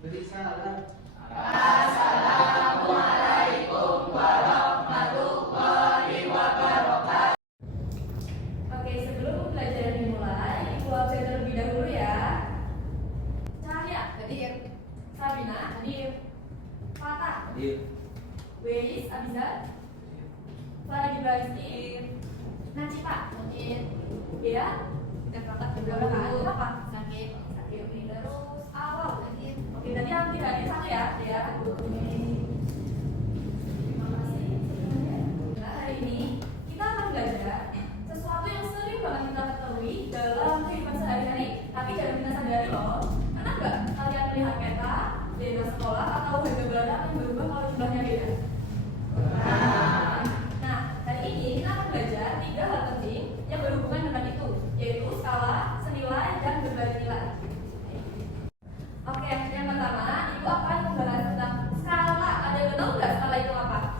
Beri salam. Assalamualaikum warahmatullahi wabarakatuh. Oke, sebelum pelajaran dimulai, Ibu absen terlebih dahulu ya. Cahaya, hadir. Sabina, hadir. Fatah, Hadir. Weis, Abizar, Farah Gibralisti, Nacipa, hadir. Ya, kita berangkat ke belakang. Apa? Sakit. Terus awal, hadir. Oke, tadi yang tidak hadir satu ya, ya. Terima kasih semuanya. Nah, hari ini kita akan belajar sesuatu yang sering banget kita ketahui dalam kehidupan sehari-hari, tapi jarang kita sadari loh. Pernah nggak kalian melihat peta, data sekolah, atau harga barang yang berubah kalau jumlahnya beda? Nah, hari ini kita akan belajar 3 hal penting yang berhubungan dengan itu, yaitu skala, senilai, dan berbalik nilai. Oke, yang pertama, Ibu akan membahas tentang skala. Ada yang tahu nggak skala itu apa?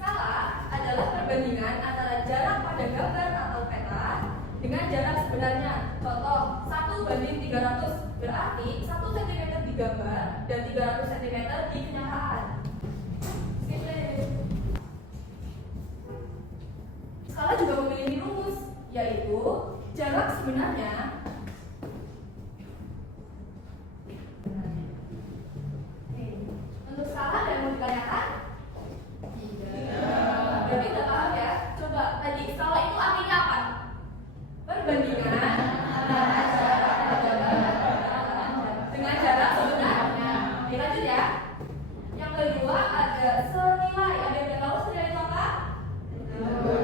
Skala adalah perbandingan antara jarak pada gambar atau peta dengan jarak sebenarnya. Contoh, 1:300 berarti 1 cm di gambar dan 300 cm di kenyataan. Skala juga memiliki rumus, yaitu jarak sebenarnya untuk skala ada yang mau ditanyakan? Berarti udah paham ya? Coba tadi skala itu artinya apa? Perbandingan antara jarak pada dengan jarak sebenarnya. Dilanjut ya. Yang kedua ada senilai. Ada yang tahu senilai itu apa?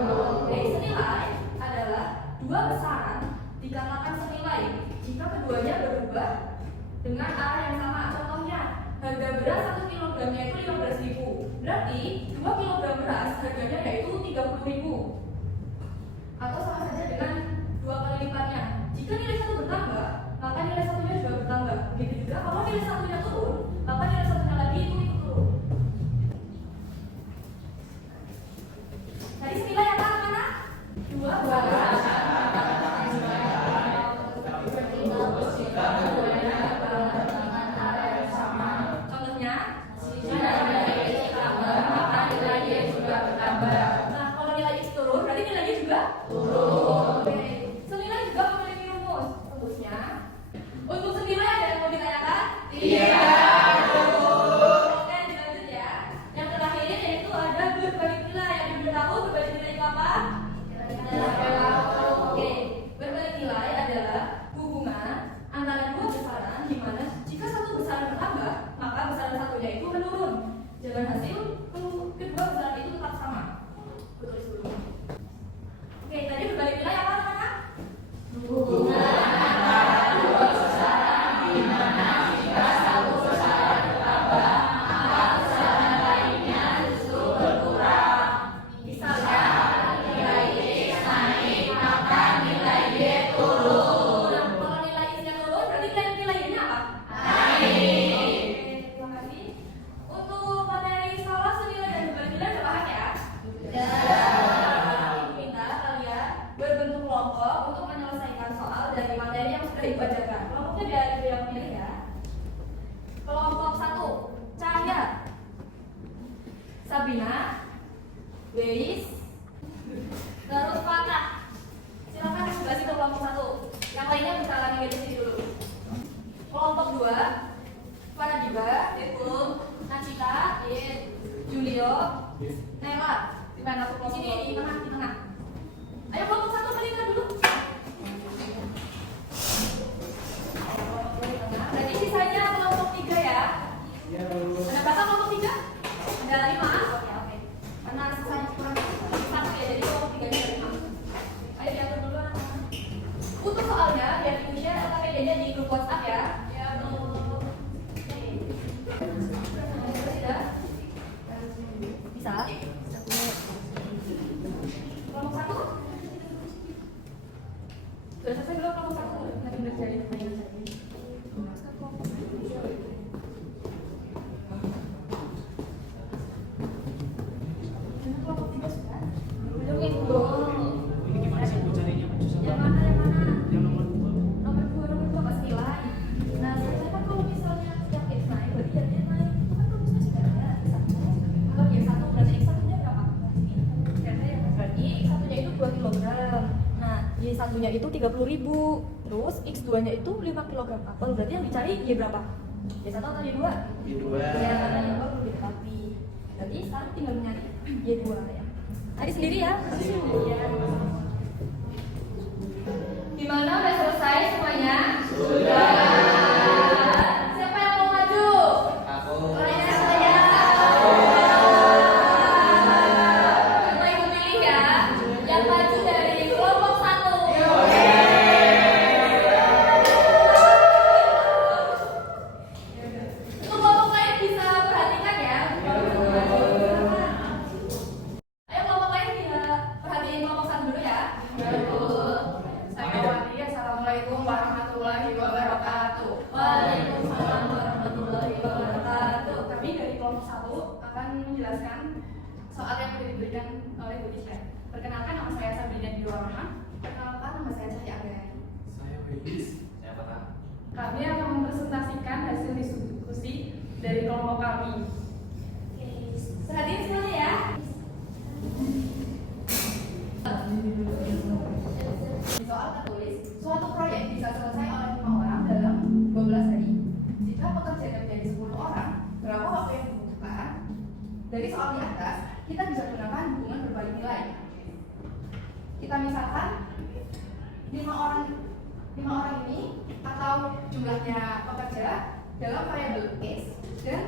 Oke, senilai adalah dua besaran dikatakan senilai jika keduanya berubah dengan arah yang sama. Contohnya, harga beras 1 kilogramnya itu 15.000. Berarti 2 kilogram beras harganya yaitu 30.000. Atau sama saja dengan 2 kali lipatnya. Jika nilai satu bertambah, maka nilai satunya juga bertambah. Begitu juga kalau nilai satunya turun, maka nilai satunya lagi itu ikut turun. Tadi senilai apa anak-anak? Dua belas. Contohnya, nah kalau nilai X turun, berarti nilainya juga turun. Oke. Senilai juga memiliki rumus. Rumusnya, untuk senilai ada yang mau ditanyakan? Oke, dilanjut ya. Yang terakhir yaitu ada berbalik nilai. Yang sudah tahu berbalik nilai itu apa? Oke, berbalik nilai adalah hubungan antara dua besaran di mana jika satu besaran bertambah, maka besaran satunya itu menurun. Dengan hasil kedua besaran itu tetap sama. Tulis dulu. Oke, tadi berbalik nilai apa anak-anak? Hubungan antara dua besaran di mana jika satu besaran bertambah, maka besaran lainnya justru berkurang. Misalnya, nilai X naik, maka nilai Y turun. Nah, kalau nilai X-nya turun, berarti nilai Y-nya apa? Naik. Oke, terima kasih. Untuk materi skala, senilai, dan berbalik nilai udah paham ya? Ibu minta kalian berbentuk kelompok untuk menyelesaikan soal dari materi yang sudah Ibu ajarkan. Kelompoknya biar Ibu yang pilih ya. Kelompok 1, Cahaya, Sabina, Weis, terus Fatah. Silakan sebelah situ kelompok 1. Yang lainnya bisa lagi di sini dulu. Kelompok 2, Farah Giba, Nacita, Julio, Nela. Di mana kelompok sini di tengah. Ayo kelompok 1 berikan dulu. Berarti sisanya kelompok 3 ya. Ada berapa kelompok 3? Ada 5. Oke. Karena sisanya kurang 1 ya, jadi kelompok 3-nya ada 5. Ayo diatur dulu anak-anak. Untuk soalnya biar Ibu share LKPD-nya di grup WhatsApp ya. Ya, betul. Sudah? Bisa? Kelompok 1? Sudah selesai belum kelompok 1? Nanti belajarin mainan saja. Kelompok 3 sudah? Belum. Ini gimana sih Bu caranya? Yang mana? Yang nomor 2. Nomor 2 pas nilai. itu 30.000. Terus X2-nya itu 5 kg apel. Berarti yang dicari Y berapa? Y1 atau Y2? Y2. Ya, karena Y2 perlu diketahui. Berarti sekarang tinggal mencari Y2 ya. Cari sendiri ya. Gimana, udah selesai semuanya? Sudah. Siapa yang mau maju? Aku. Saya. Mulai memilih ya. Yang maju dari kelompok 1. Untuk kelompok lain bisa perhatikan ya. Ayo kelompok lain bisa perhatiin kelompok 1 dulu ya. Saya Wati, Assalamualaikum warahmatullahi wabarakatuh. Waalaikumsalam warahmatullahi wabarakatuh. Kami dari kelompok 1 akan menjelaskan soal yang sudah diberikan oleh Bu Tisha. Perkenalkan, nama saya Sabrina Diwarama. Perkenalkan, nama saya Cahya Agayani. Saya Willis. Saya Pernah. Kami akan mempresentasikan hasil diskusi dari kelompok kami. Perhatiin semuanya ya. Di soal tertulis, suatu proyek bisa selesai oleh 5 orang dalam 12 hari. Jika pekerjanya menjadi 10 orang, berapa waktu yang dibutuhkan? Dari soal di atas, kita bisa gunakan hubungan berbalik nilai. Kita misalkan 5 orang ini atau jumlahnya pekerja dalam variabel X dan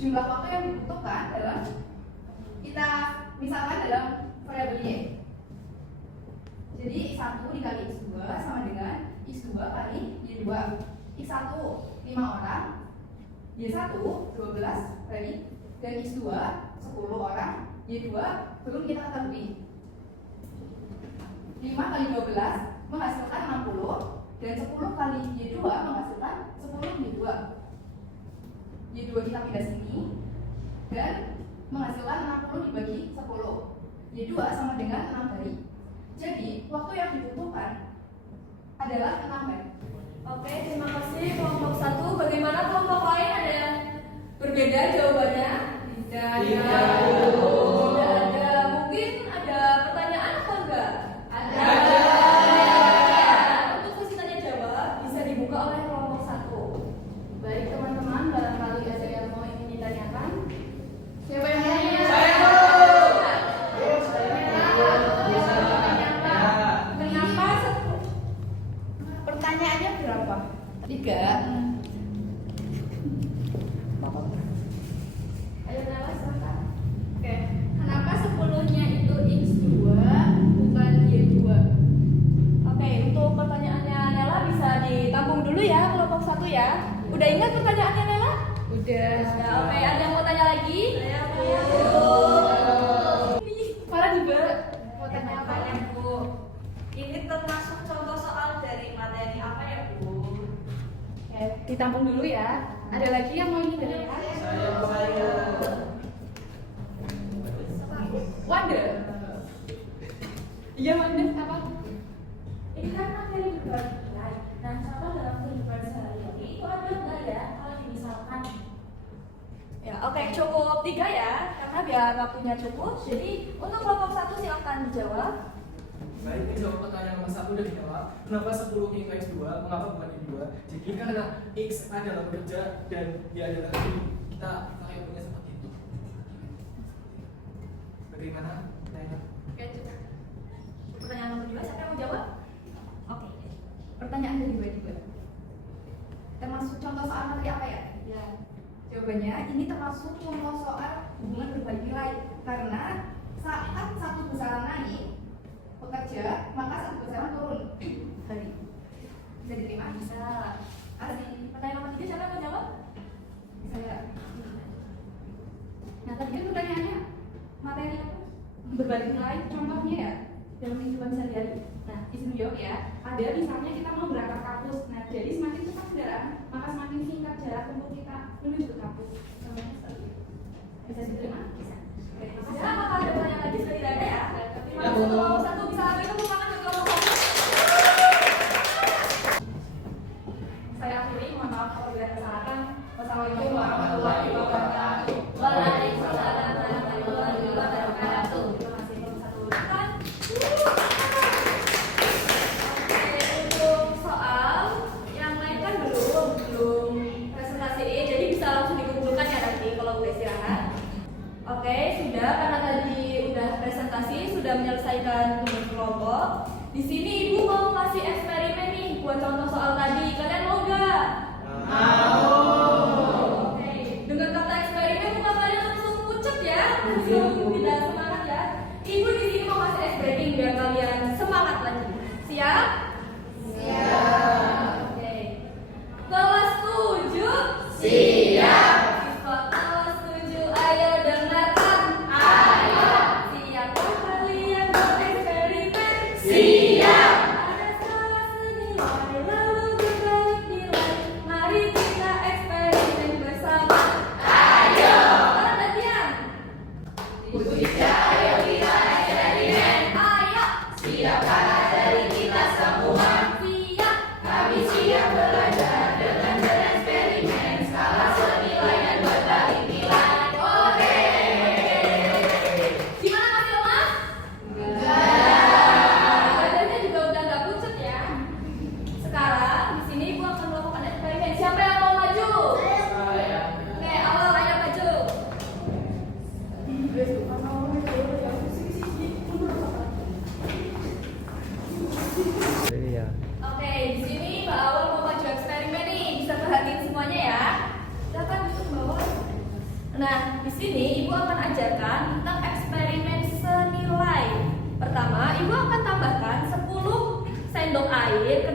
jumlah waktu yang dibutuhkan dalam kita misalkan dalam variabel Y. Jadi X1 dikali X2 sama dengan X2 kali Y2. X1 5 orang, Y1 12 kali, dan X2 10 orang, Y2 belum kita ketahui. 5 kali 12 menghasilkan 60 dan 10 kali Y2 menghasilkan 10 Y2. Y2 kita pindah sini dan menghasilkan 60 dibagi 10. Y2 sama dengan 6 hari. Jadi, waktu yang dibutuhkan adalah 6 hari. Oke, terima kasih kelompok 1. Bagaimana kelompok lain, ada yang berbeda jawabannya? Tidak ada. Tidak ada. Mungkin ada pertanyaan atau enggak? Ada. Untuk sesi tanya jawab bisa dibuka oleh kelompok 1. Baik teman-teman, barangkali ada yang mau ingin ditanyakan. Siapa yang mau? Pertanyaannya berapa? 3. Ayo Nela, silakan. Oke, kenapa 10-nya itu X2 bukan Y2? Oke, untuk pertanyaannya Nela bisa ditampung dulu ya kelompok 1 ya. Udah ingat pertanyaannya Nela? Udah. Ya, oke, ada yang mau tanya lagi? Farah juga mau tanya apa ya? Bu, ini termasuk contoh soal dari materi apa ya, Bu? Oke, ditampung dulu ya. Ada lagi yang mau ingin ditanyakan? Saya. Wanda. Iya Wanda, apa? Ini kan materi berbagi nilai. Nah, contoh dalam kehidupan sehari-hari itu ada nggak ya? Kalau misalkan Ya, oke, cukup 3 ya, karena biar waktunya cukup. Jadi untuk kelompok 1 silahkan dijawab. Baik, ini jawab pertanyaan nomor 1 udah dijawab. Kenapa 10 itu X2? Mengapa bukan Y2? Jadi karena X adalah bekerja dan Y adalah Y. Kita variabelnya seperti itu. Bagaimana? Nanya. Oke, cukup. Pertanyaan nomor 2, siapa yang mau jawab? Oke. Pertanyaan dari juga. Termasuk contoh soal materi apa ya? Ya. Jawabannya ini termasuk contoh soal hubungan berbalik nilai karena saat satu besaran naik bekerja maka satu besaran turun hari. Bisa diterima? Bisa. Asli. Pertanyaan nomor 3, siapa yang mau jawab? Bisa ya? Nah tadi kan pertanyaannya materi apa? Berbalik nilai contohnya ya dalam kehidupan sehari-hari. Nah izin jawab ya. Ada misalnya kita mau berangkat kampus. Nah jadi semakin cepat kendaraan maka semakin singkat jarak tempuh kita menuju ke kampus. Contohnya seperti itu. Bisa diterima? Bisa. Ya, apakah ada pertanyaan lagi? Sudah tidak ada ya? Terima kasih untuk kelompok 1. Bisa beri tepuk tangan untuk kelompok 1. Saya akhiri, mohon maaf apabila ada kesalahan. Wassalamualaikum warahmatullahi wabarakatuh. Waalaikumsalam warahmatullahi wabarakatuh. Terima kasih kelompok 1. Oke.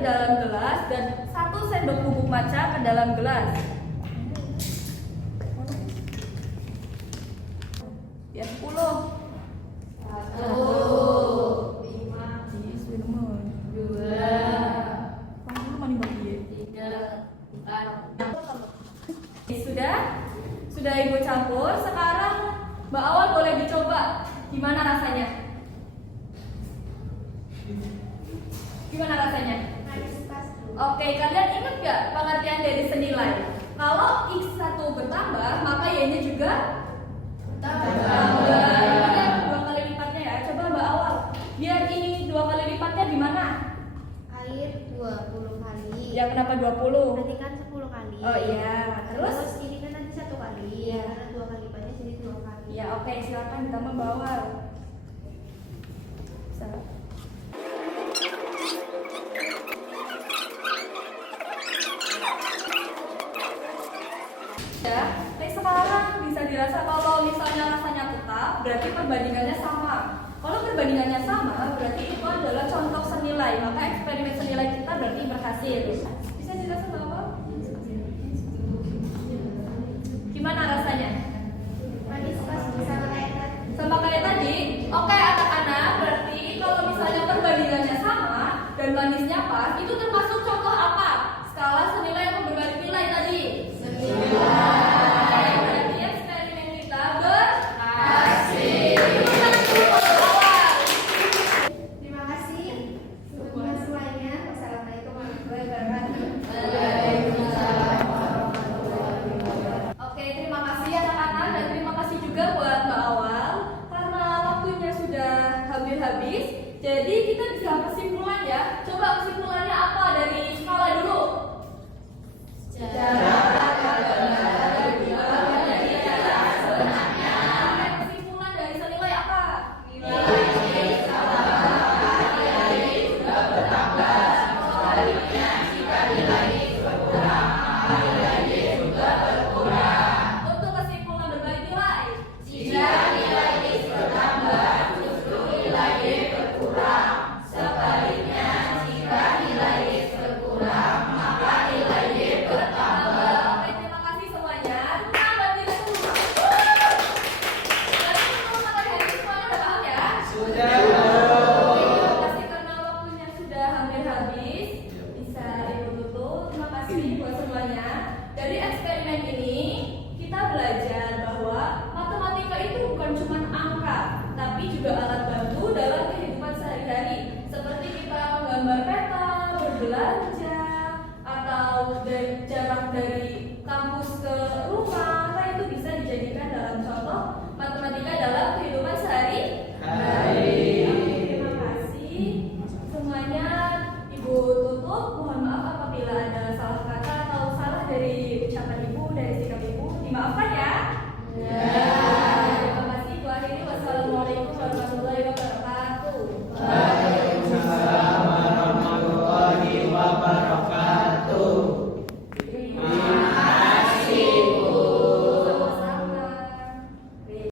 dalam gelas dan 1 sendok bubuk matcha ke dalam gelas. Ya 10. 1, 5, 2. Sudah Ibu campur. Sekarang Mbak Awal boleh dicoba. Gimana rasanya? Gimana rasanya? Oke, kalian ingat gak pengertian dari senilai? Kalau X1 bertambah, maka Y-nya juga bertambah. Ini 2 kali lipatnya ya. Coba Mbak Awal, biar ini 2 kali lipatnya di mana? Air 20 kali. Ya kenapa 20? Berarti kan 10 kali. Oh iya, terus? Ini kan nanti 1 kali. Iya. Karena 2 kali lipatnya jadi 2 kali. Ya oke, silakan ditambah Mbak Awal. Bisa. Ya, sekarang bisa dirasa kalau misalnya rasanya tetap, berarti perbandingannya sama. Kalau perbandingannya sama, berarti itu adalah contoh senilai. Maka eksperimen senilai kita berarti berhasil. Bisa dijelaskan Mbak Awal? Gimana rasanya? Manis pas sama kayak tadi. Sama kayak tadi. Oke anak-anak, berarti kalau misalnya perbandingannya sama dan manisnya pas, itu termasuk contoh apa? Skala senilai atau berbalik nilai tadi? Senilai. Berarti eksperimen kita berhasil. Terima kasih buat semuanya. Wassalamualaikum warahmatullahi wabarakatuh. Oke, terima kasih anak-anak dan terima kasih juga buat Mbak Awal. Karena waktunya sudah hampir habis, jadi kita bisa kesimpulan ya. Coba kesimpulannya apa dari skala dulu? Kesimpulan dari senilai apa? Nilai.